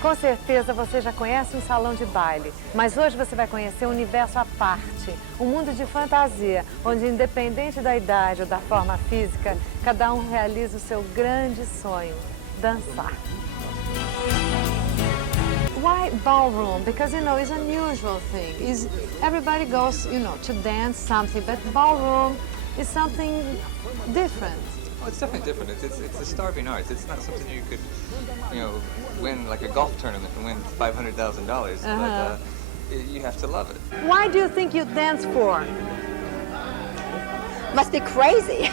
Com certeza você já conhece um salão de baile, mas hoje você vai conhecer um universo à parte, um mundo de fantasia, onde independente da idade ou da forma física, cada um realiza o seu grande sonho, dançar. Why ballroom? Because, you know, it's an unusual thing. Everybody goes, you know, to dance something, but ballroom is something different. Oh, it's definitely different. It's a starving art. It's not something you could, you know, win like a golf tournament and win $500,000. But you have to love it. Why do you think you dance for? Must be crazy.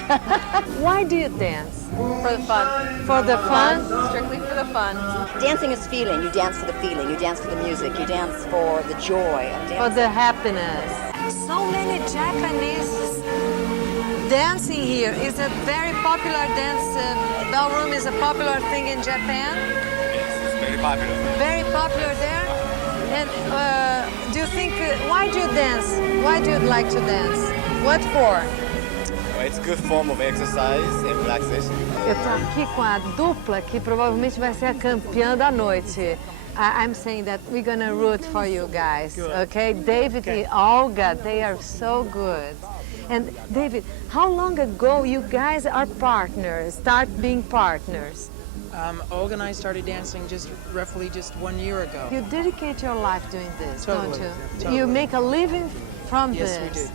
Why do you dance? For the fun. For the fun? Strictly for the fun. Dancing is feeling. You dance for the feeling. You dance for the music. You dance for the joy of dancing. For the happiness. So many Japanese dancing here. Is a very popular dance. Ballroom is a popular thing in Japan. Yes, it's very popular. Very popular there. And do you think, why do you dance? Why do you like to dance? What for? It's a good form of exercise and relaxation. Eu tô aqui com a dupla que provavelmente vai ser a campeã da noite. I'm saying that we're gonna root for you guys, okay? David and Olga, they are so good. And David, how long ago you guys are partners, start being partners? Olga and I started dancing roughly 1 year ago. You dedicate your life doing this, Totally, don't you? totally. You make a living from Yes, this. we do.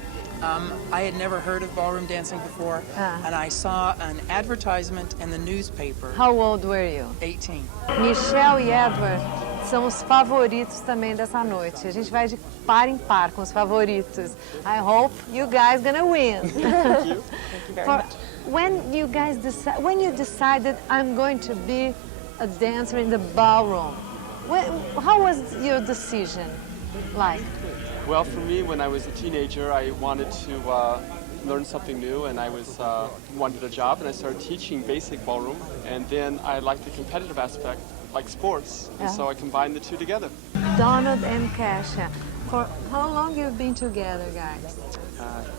I had never heard of ballroom dancing before, and I saw an advertisement in the newspaper. How old were you? 18. Michelle e Edward são os favoritos também dessa noite. A gente vai de par em par com os favoritos. I hope you guys gonna win. Thank you very much. When you decided I'm going to be a dancer in the ballroom, how was your decision like? Well, for me, when I was a teenager, I wanted to learn something new, and I wanted a job, and I started teaching basic ballroom, and then I liked the competitive aspect, like sports, and so I combined the two together. Donald and Kasia, for how long you've been together, guys?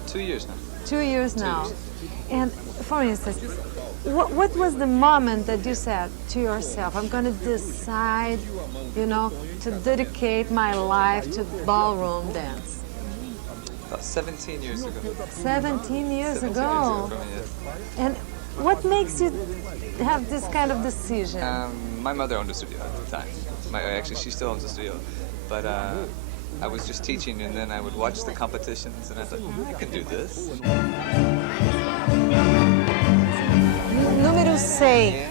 2 years now. 2 years now. And for instance, what was the moment that you said to yourself, I'm going to decide, you know, to dedicate my life to ballroom dance? About 17 years ago. 17 years 17 ago. Years ago yes. And what makes you have this kind of decision? My mother owned a studio at the time. Actually, she still owns a studio. But I was just teaching, and then I would watch the competitions, and I thought, I can do this. Número 6.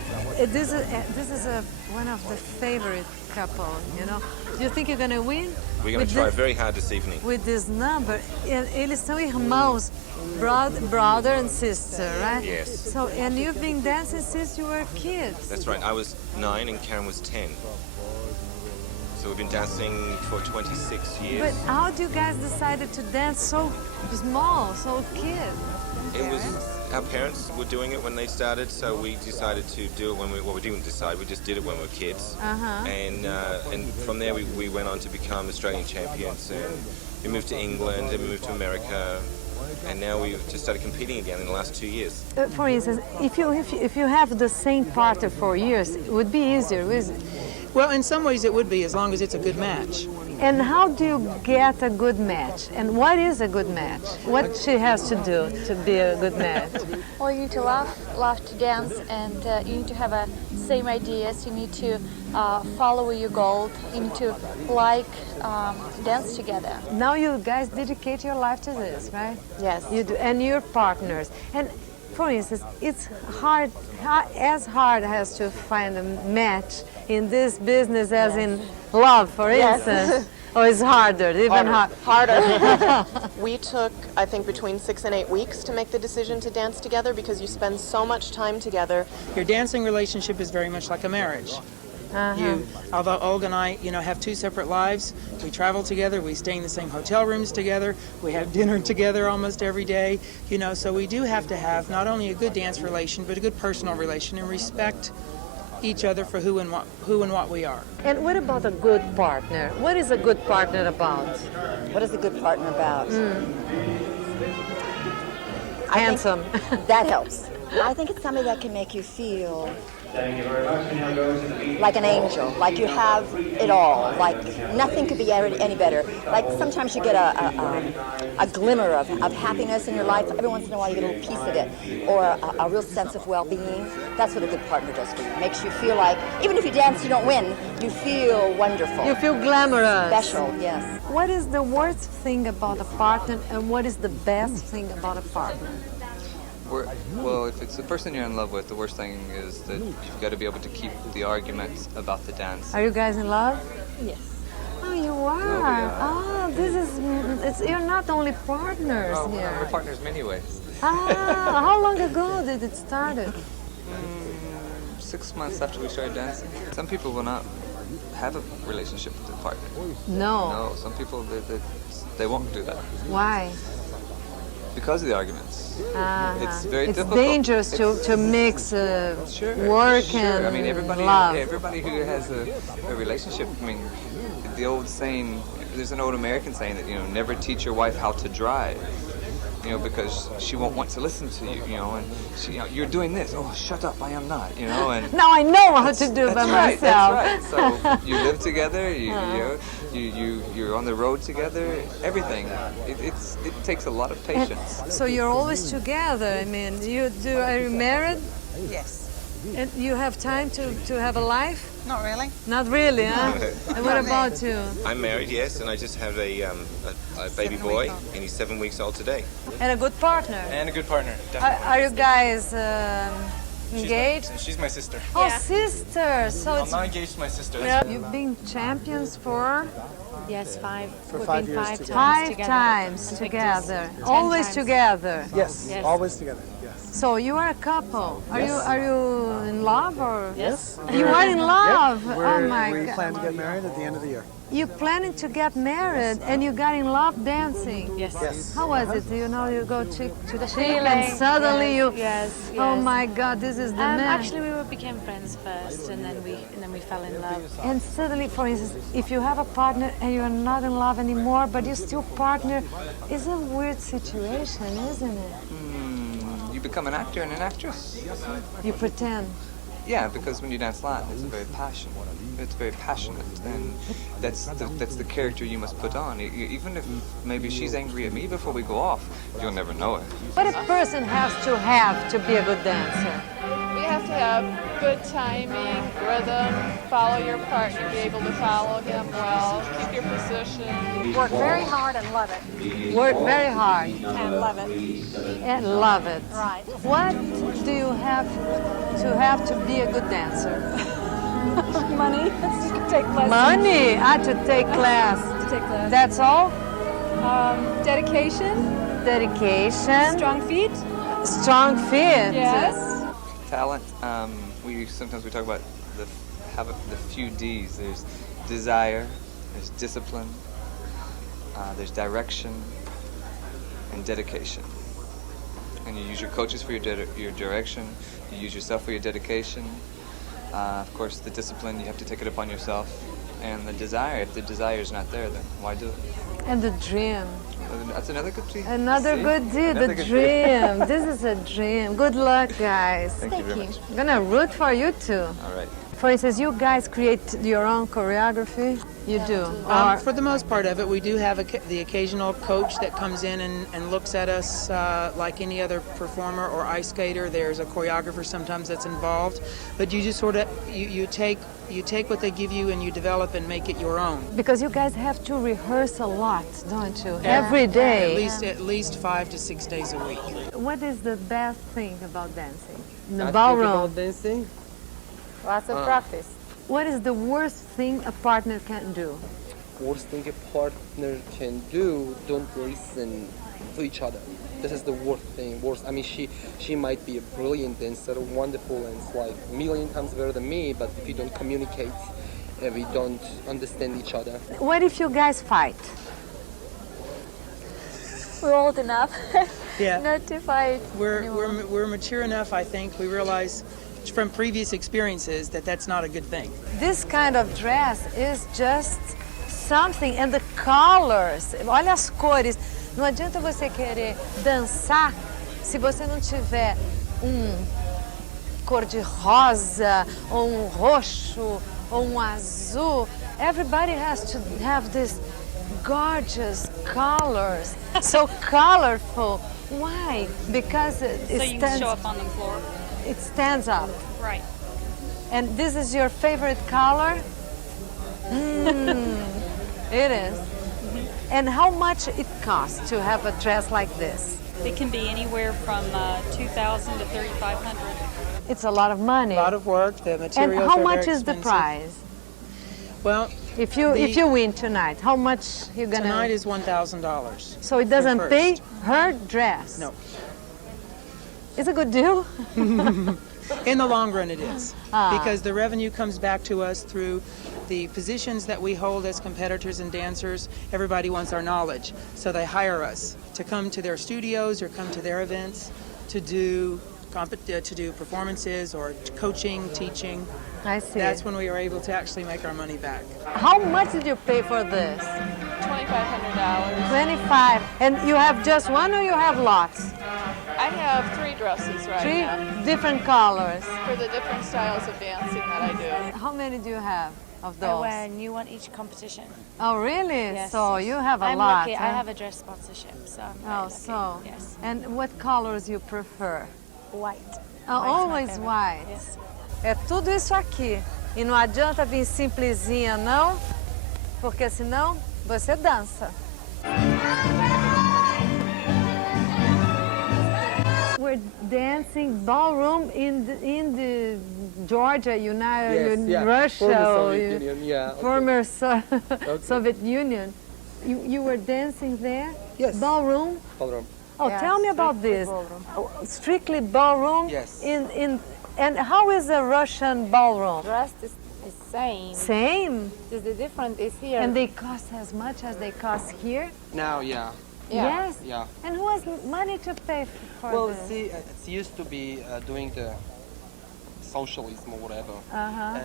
This is one of the favorite couple, you know. Do you think you're going to win? We're going to try very hard this evening. With this number. Eles são irmãos, brother and sister, right? Yes. So, and you've been dancing since you were kids. That's right. I was 9 and Karen was 10. So we've been dancing for 26 years. But how do you guys decided to dance so small, so kid? It was our parents were doing it when they started, so we decided to do it when we didn't decide. We just did it when we were kids, and from there we went on to become Australian champions. And we moved to England, then we moved to America, and now we've just started competing again in the last 2 years. For instance, if you have the same partner for years, it would be easier, isn't it? Well, in some ways it would be, as long as it's a good match. And how do you get a good match? And what is a good match? What she has to do to be a good match? Well, you need to love to dance, and you need to have a same ideas. You need to follow your goal. You need to dance together. Now you guys dedicate your life to this, right? Yes. You do, and your partners. And for instance, it's hard as to find a match in this business as in love, for instance. Or it's harder, even harder. We took, I think, between 6 and 8 weeks to make the decision to dance together because you spend so much time together. Your dancing relationship is very much like a marriage. Although Olga and I, have 2 separate lives, we travel together, we stay in the same hotel rooms together, we have dinner together almost every day, so we do have to have not only a good dance relation, but a good personal relation and respect each other for who and what we are. And what about a good partner? What is a good partner about? What is a good partner about? Handsome. That helps. I think it's somebody that can make you feel like an angel, like you have it all, like nothing could be any better. Like sometimes you get a glimmer of happiness in your life. Every once in a while you get a little piece of it, or a real sense of well-being. That's what a good partner does for you. Makes you feel like, even if you dance, you don't win, you feel wonderful. You feel glamorous. Special, yes. What is the worst thing about a partner, and what is the best thing about a partner? Well, if it's the person you're in love with, the worst thing is that you've got to be able to keep the arguments about the dance. Are you guys in love? Yes. Oh, you are. Oh, this is. You're not only partners here. We're partners many ways. How long ago did it start? 6 months after we started dancing. Some people will not have a relationship with their partner. No. No, some people they won't do that. Why? Because of the arguments. It's very difficult. It's dangerous to mix work and I mean, love. everybody who has a relationship, I mean, the old saying, there's an old American saying that, never teach your wife how to drive. Because she won't want to listen to you, and she, you're doing this. Oh, shut up, I am not, and now I know how to do by myself. That's right. So you live together, you're on the road together, everything. It takes a lot of patience. So you're always together. I mean, are you married? Yes. And you have time to have a life? Not really. Not really, huh? And what about you? I'm married, yes, and I just have a baby boy, and he's 7 weeks old today. And a good partner? And a good partner, definitely. Are you guys engaged? She's my sister. Oh, sister! So I'm not engaged to my sister. You've been champions for? Yes, 5. For We've 5 been years 5 together. times 5 times together. Always times. together. Yes, Yes. always together. Yes. So you are a couple. Are you in love or? Yes. You are in love. Yep. Oh my We God. plan to get married at the end of the year. You planning to get married and you got in love dancing. Yes. Yes. How was it? You go to the Feeling, and suddenly you. Yes. Oh my God, this is the man. Actually, we became friends first, and then we fell in love. And suddenly, for instance, if you have a partner and you're not in love anymore, but you still partner, it's a weird situation, isn't it? You become an actor and an actress. You pretend. Yeah, because when you dance Latin, it's very passionate. It's very passionate, and that's the character you must put on. Even if maybe she's angry at me before we go off, you'll never know it. What a person has to be a good dancer? You have to have good timing, rhythm, follow your partner, be able to follow him well, keep your position. Work very hard and love it. Work very hard. And love it. And love it. Right. What do you have to be a good dancer? Money. Take lessons. Money. To take class. To take class. That's all? Dedication. Dedication. Strong feet. Strong feet. Yes. Talent. Sometimes we talk about the few D's. There's desire. There's discipline. There's direction and dedication. And you use your coaches for your direction. You use yourself for your dedication. Of course, the discipline, you have to take it upon yourself. And the desire, if the desire is not there, then why do it? And the dream. That's another good dream. Another good deed, the dream. This is a dream. Good luck, guys. Thank you very much. I'm gonna root for you too. All right. For instance, you guys create your own choreography? You do? For the most part of it, we do have the occasional coach that comes in and looks at us like any other performer or ice skater. There's a choreographer sometimes that's involved, but you just sort of, you take what they give you and you develop and make it your own. Because you guys have to rehearse a lot, don't you? Every day. At least 5 to 6 days a week. What is the best thing about dancing? In the ballroom? About dancing? Lots of practice. What is the worst thing a partner can do? Worst thing a partner can do, don't listen to each other. This is the worst thing. I mean, she might be a brilliant dancer, wonderful, and it's like a million times better than me, but if you don't communicate, we don't understand each other. What if you guys fight? We're old enough Yeah. not to fight. We're mature enough, I think. We realize from previous experiences that that's not a good thing. This kind of dress is just something, and the colors. Olha as cores. Não adianta você querer dançar se você não tiver cor de rosa, ou roxo, ou azul. Everybody has to have these gorgeous colors, so colorful. Why? Because it So you can show up on the floor. It stands up. Right. And this is your favorite color? It is. And how much it costs to have a dress like this? It can be anywhere from $2,000 to $3,500. It's a lot of money. A lot of work. The materials And how are much very is the expensive. prize? Well, if you win tonight, how much you gonna? Tonight is $1,000. So it doesn't for pay first. her dress. No. It's a good deal. In the long run, it is. Ah. Because the revenue comes back to us through the positions that we hold as competitors and dancers. Everybody wants our knowledge, so they hire us to come to their studios or come to their events to do performances or coaching, teaching. I see. That's when we are able to actually make our money back. How much did you pay for this? $2,500. 25. And you have just one, or you have lots? I have 3 dresses right Three now different colors. for the different styles of dancing that I do. How many do you have of I those? wear a new one each competition. Oh, really? Yes. So you have a I'm lot. lucky. Huh? I have a dress sponsorship, so I'm very Oh, lucky. so. Yes. And what colors you prefer? White. Oh, White's my always favorite. white. Yes. É tudo isso aqui. E não adianta vir simplesinha, não, porque senão você dança. We're dancing ballroom in the Georgia, Russia, Former Soviet Union, yeah. Okay. former Soviet Union. You were dancing there? Yes. Ballroom? Ballroom. Oh, Yeah, tell me about strictly this. ballroom. Oh, strictly ballroom? Yes. And how is a Russian ballroom? Dressed is same. Same? Just the difference is here. And they cost as much as they cost here? Now, yeah. Yes? Yeah. And who has money to pay for Well, this? see, it's used to be doing the socialism or whatever.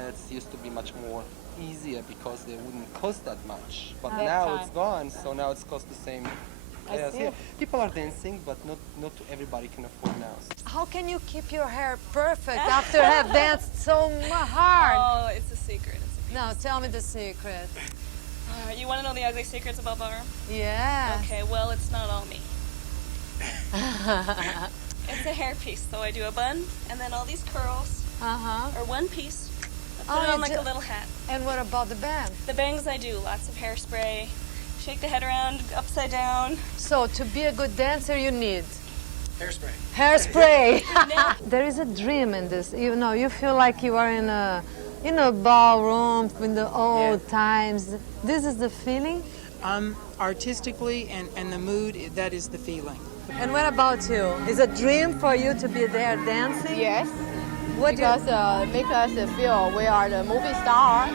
It's used to be much more easier because they wouldn't cost that much. But That now time. it's gone, so now it's cost the same. Yes, see. yeah. People are dancing, but not everybody can afford now. How can you keep your hair perfect after have danced so hard? Oh, it's a secret. No, tell me the secret. You want to know the ugly secrets about ballroom? Yeah. Okay, well, it's not all me. It's a hairpiece, so I do a bun and then all these curls, or one piece. I put it on like a little hat. And what about the band? The bangs I do, lots of hairspray, shake the head around, upside down. So to be a good dancer, you need Hairspray. hairspray. There is a dream in this. You feel like you are in a ballroom in the old times. This is the feeling. Artistically and the mood, that is the feeling. And what about you? Is a dream for you to be there dancing? Yes. What because make us feel we are the movie star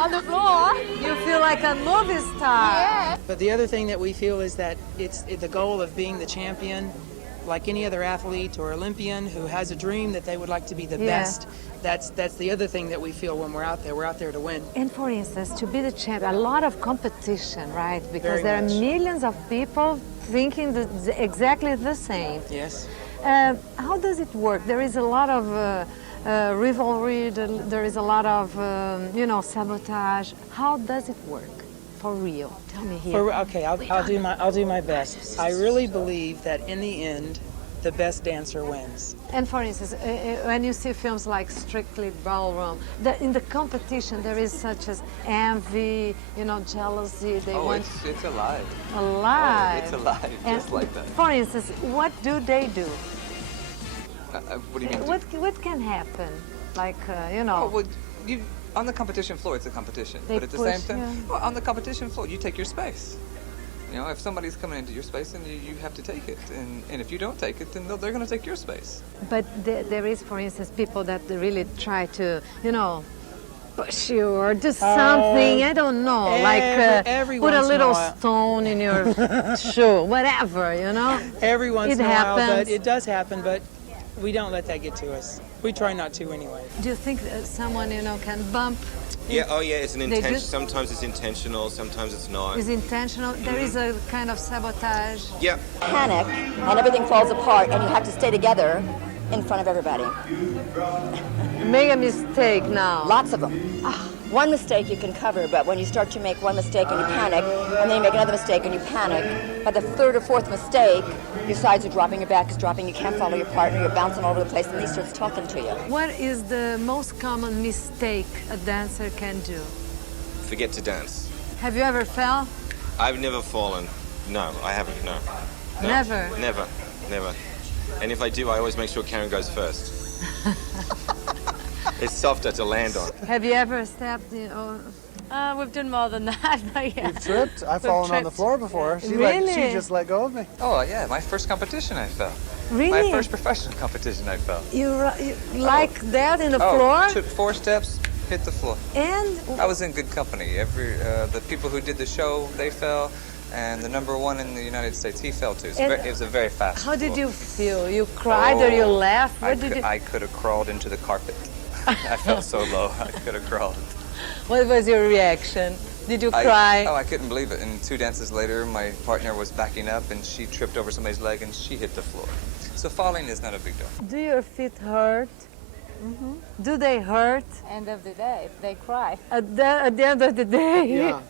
on the floor. You feel like a movie star. Yeah. But the other thing that we feel is that it's the goal of being the champion, like any other athlete or Olympian who has a dream that they would like to be the best. That's the other thing that we feel when we're out there. We're out there to win. And for instance, to be the champion, a lot of competition, right? Because Very there much. are millions of people thinking exactly the same. Yes. How does it work? There is a lot of rivalry. There is a lot of sabotage. How does it work for real? Tell me here. Okay, I'll do my best. I really believe that in the end, the best dancer wins. And for instance, when you see films like Strictly Ballroom, in the competition there is such as envy, jealousy. They want it's alive. alive. Oh, it's alive, just like that. For instance, what do they do? What do you mean? What can happen? Like Oh, well, on the competition floor, it's a competition. They But at the push, same time, yeah. well, on the competition floor, you take your space. If somebody's coming into your space, then you have to take it. And if you don't take it, then they're going to take your space. But there is, for instance, people that really try to, push you or do something. I don't know, every put a once in a little while. stone in your shoe, whatever, Every once It in a while, happens. but it does happen, but we don't let that get to us. We try not to anyway. Do you think that someone, can bump? Yeah, oh yeah, it's an They intention. just- Sometimes it's intentional, sometimes it's not. Is intentional? There is a kind of sabotage. Yeah. Panic and everything falls apart and you have to stay together. in front of everybody. Make a mistake now. Lots of them. One mistake you can cover, but when you start to make one mistake and you panic, and then you make another mistake and you panic, by the third or fourth mistake, your sides are dropping, your back is dropping, you can't follow your partner, you're bouncing all over the place, and he starts talking to you. What is the most common mistake a dancer can do? Forget to dance. Have you ever fell? I've never fallen. No, I haven't, no. Never? Never, never. And if I do, I always make sure Karen goes first. It's softer to land on. Have you ever stepped in? We've done more than that, but yeah. You've tripped? I've fallen on the floor before. She just let go of me. Oh, yeah, my first competition I fell. Really? My first professional competition I fell. You like that in the floor? Took 4 steps, hit the floor. And? I was in good company. The people who did the show, they fell. And the #1 in the United States, he fell too. So it was a very fast How did floor. you feel? You cried or you laughed? I could have crawled into the carpet. I felt so low, I could have crawled. What was your reaction? Did you cry? I couldn't believe it. And 2 dances later, my partner was backing up and she tripped over somebody's leg and she hit the floor. So falling is not a big deal. Do your feet hurt? Mm-hmm. Do they hurt? End of the day, they cry. At the end of the day, yeah.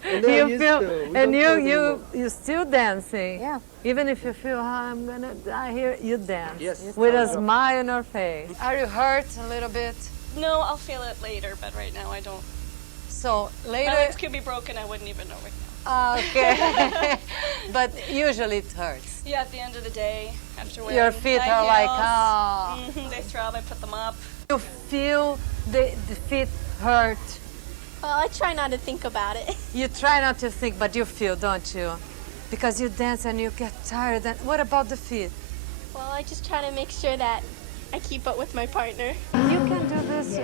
you're still dancing. Yeah. Even if you feel, I'm gonna die here, you dance. Yes. With a smile on your face. Are you hurt a little bit? No, I'll feel it later, but right now I don't. So later. My legs could be broken, I wouldn't even know right now. Okay. But usually it hurts. Yeah, at the end of the day, after wearing Your feet high are like, heels, they throb, I put them up. You feel the feet hurt. Well, I try not to think about it. You try not to think, but you feel, don't you? Because you dance and you get tired. And what about the feet? Well, I just try to make sure that I keep up with my partner. You can do this.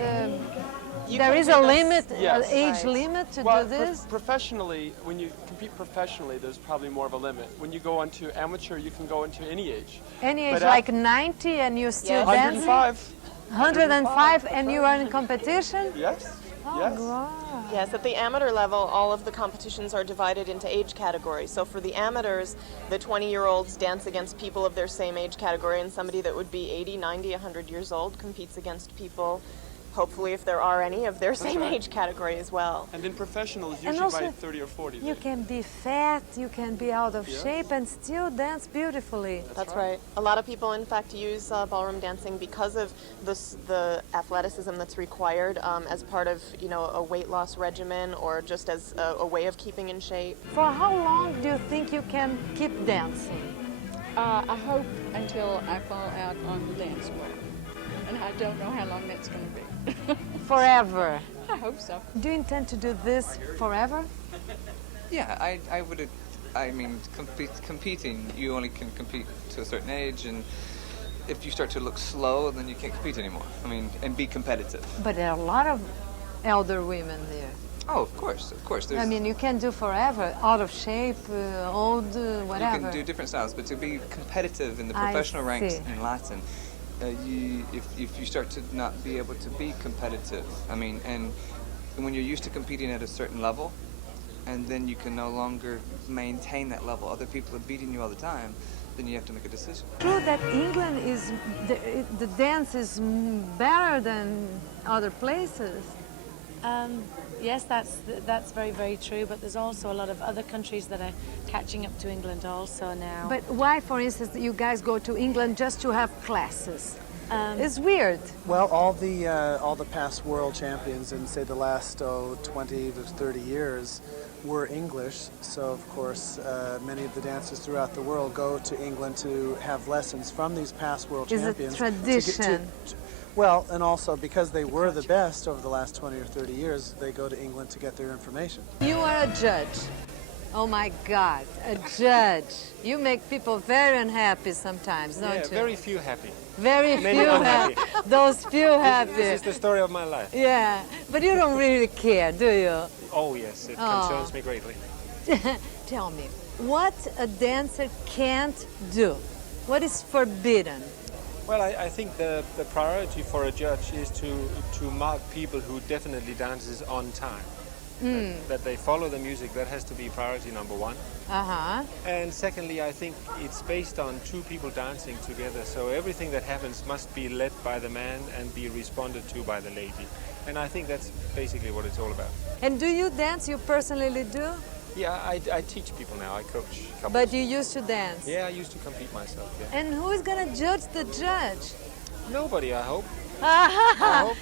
There is a limit, yes. an age limit to do this? Professionally, when you compete professionally, there's probably more of a limit. When you go into amateur, you can go into any age. Any age, like 90 and you still dancing? 105. 105 and you are in competition? Yes. Oh, yes. Wow. Yes, at the amateur level, all of the competitions are divided into age categories. So for the amateurs, the 20-year-olds dance against people of their same age category, and somebody that would be 80, 90, 100 years old competes against people, hopefully if there are any, of their same age category as well. And then professional is usually by 30 or 40. You can be fat, you can be out of shape and still dance beautifully. That's right. A lot of people, in fact, use ballroom dancing because of the athleticism that's required as part of, a weight loss regimen or just as a way of keeping in shape. For how long do you think you can keep dancing? I hope until I fall out on the dance floor. And I don't know how long that's going to be. Forever? I hope so. Do you intend to do this forever? Yeah, I would. I mean, competing, you only can compete to a certain age, and if you start to look slow, then you can't compete anymore. I mean, and be competitive. But there are a lot of elder women there. Oh, of course. I mean, you can do forever, out of shape, old, whatever. You can do different styles, but to be competitive in the professional ranks in Latin, if you start to not be able to be competitive, I mean, and when you're used to competing at a certain level, and then you can no longer maintain that level, other people are beating you all the time, then you have to make a decision. True that England is, the dance is better than other places. Yes, that's very, very true, but there's also a lot of other countries that are catching up to England also now. But why, for instance, you guys go to England just to have classes? It's weird. Well, all the past world champions in, say, the last 20 to 30 years were English, so of course many of the dancers throughout the world go to England to have lessons from these past world champions. It's a tradition. Well, and also because they were the best over the last 20 or 30 years, they go to England to get their information. You are a judge. Oh my God, a judge. You make people very unhappy sometimes, don't you? Yeah, very few happy. Very few happy. Those few happy. This is the story of my life. Yeah, but you don't really care, do you? Oh yes, it concerns me greatly. Tell me, what a dancer can't do? What is forbidden? Well, I think the priority for a judge is to mark people who definitely dances on time. that they follow the music. That has to be priority number one. And secondly, I think it's based on two people dancing together. So everything that happens must be led by the man and be responded to by the lady. And I think that's basically what it's all about. And do you dance? You personally do? Yeah, I teach people now. I coach couples. But you used to dance? Yeah, I used to compete myself, yeah. And who is going to judge the judge? Nobody, I hope.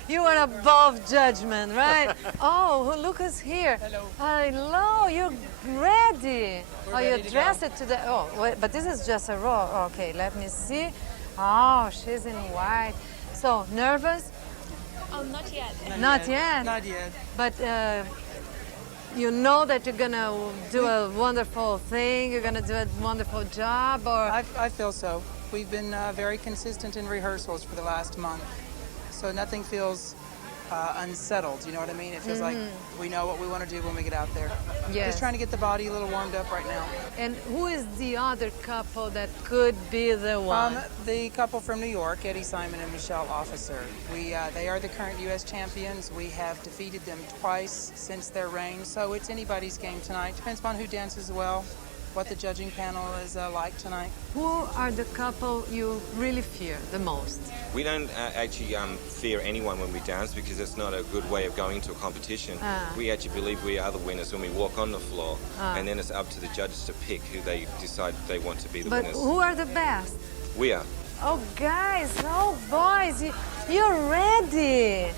You are above judgment, right? Oh, look who's here. Hello. Hello, you're ready. You're dressed to the... Oh, wait, but this is just a row. Okay, let me see. Oh, she's in white. So, nervous? Oh, not yet. Not yet? Not yet. But you know that you're going to do a wonderful thing, you're going to do a wonderful job, or... I feel so. We've been very consistent in rehearsals for the last month, so nothing feels unsettled, you know what I mean? It feels like we know what we want to do when we get out there. Yes. Just trying to get the body a little warmed up right now. And who is the other couple that could be the one? The couple from New York, Eddie Simon and Michelle Officer. They are the current U.S. champions. We have defeated them twice since their reign, so it's anybody's game tonight. Depends on who dances well, what the judging panel is like tonight. Who are the couple you really fear the most? We don't actually fear anyone when we dance because it's not a good way of going to a competition. We actually believe we are the winners when we walk on the floor, and then it's up to the judges to pick who they decide they want to be the winners. But who are the best? We are. Oh, guys, oh, boys, you're ready.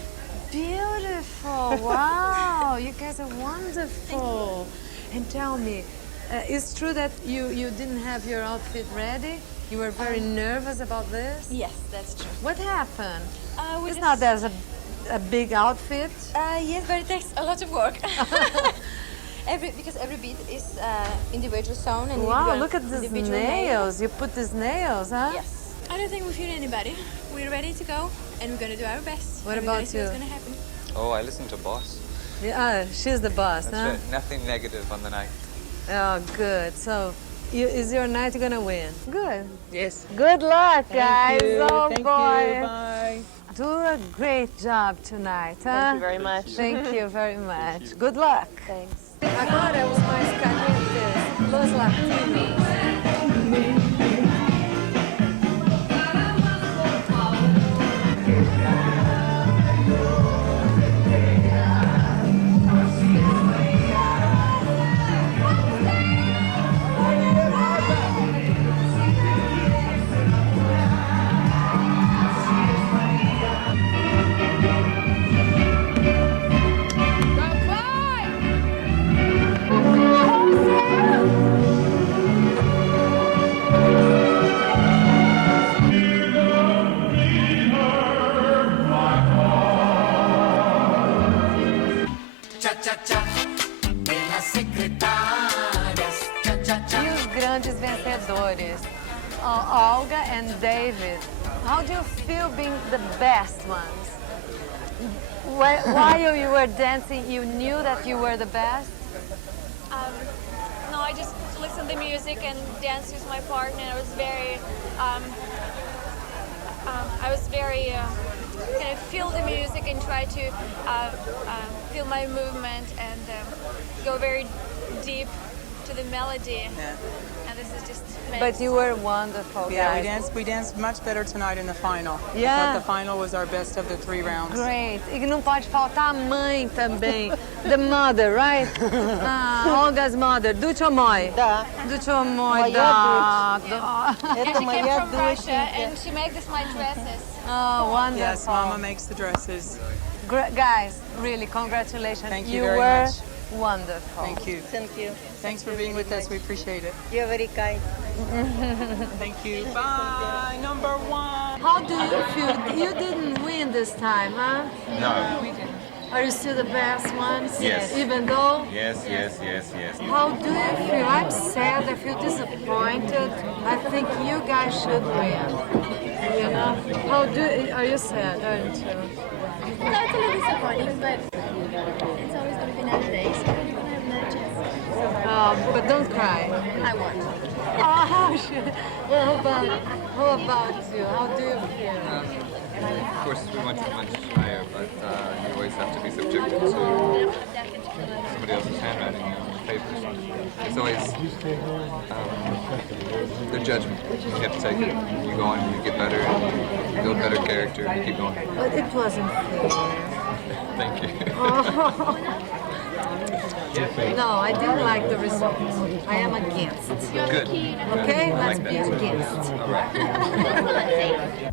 Beautiful. Wow, you guys are wonderful. And tell me, it's true that you didn't have your outfit ready? You were very nervous about this? Yes, that's true. What happened? It's not there's a big outfit? Yes, but it takes a lot of work. Because every beat is individual sound and wow, look at these nails. You put these nails, huh? Yes. I don't think we fear anybody. We're ready to go and we're going to do our best. What about you? What's going to happen. Oh, I listen to boss. Yeah, she's the boss, That's huh? right. Nothing negative on the night. Oh, good. So, is your night gonna win? Good. Yes. Good luck, guys. Thank you. Oh, Thank boy. you. Bye. Do a great job tonight, huh? Thank you very much. Thank you very much. Good luck. Thanks. Agora os mais calientes, los latinos. E os grandes vencedores, Olga and David. How do you feel being the best ones? While you were dancing, you knew that you were the best? No, I just listened to music and danced with my partner. I was very, kind of feel the music and try to feel my movement and go very deep to the melody. Yeah. And this is just But you were wonderful, Yeah, guys. we danced much better tonight in the final. Yeah. I thought the final was our best of the 3 rounds. Great. E não pode faltar a mãe também. The mother, right? Olga's mother. Ducho moj. Da. Ducho moj, Moja da. Duch. And Это she came моя from Russia доченька. and she makes my dresses. Oh, wonderful. Yes, Mama makes the dresses. Guys, really, congratulations. Thank you You very were much. wonderful. Thank you. Thank you. Thanks for being with us. We appreciate it. You're very kind. Thank you. Bye. Number 1. How do you feel? You didn't win this time, huh? No. Are you still the best ones? Yes. Even though? Yes, yes, yes, yes. How do you feel? I'm sad. I feel disappointed. I think you guys should win. You know? Are you sad, aren't you? No, it's a little disappointing, but it's always going to be another day, so we're going to have another chance. But don't cry. I won't. Oh, shit. How about you? How do you feel? Of course, we want to much higher, but you always have to be subjected to somebody else's handwriting on the paper. It's always their judgment. You have to take it. You go on, you get better, you build better character, and you keep going. But it wasn't fair. Thank you. No, I didn't like the result. I am against. Good. Okay, let's be against. All right.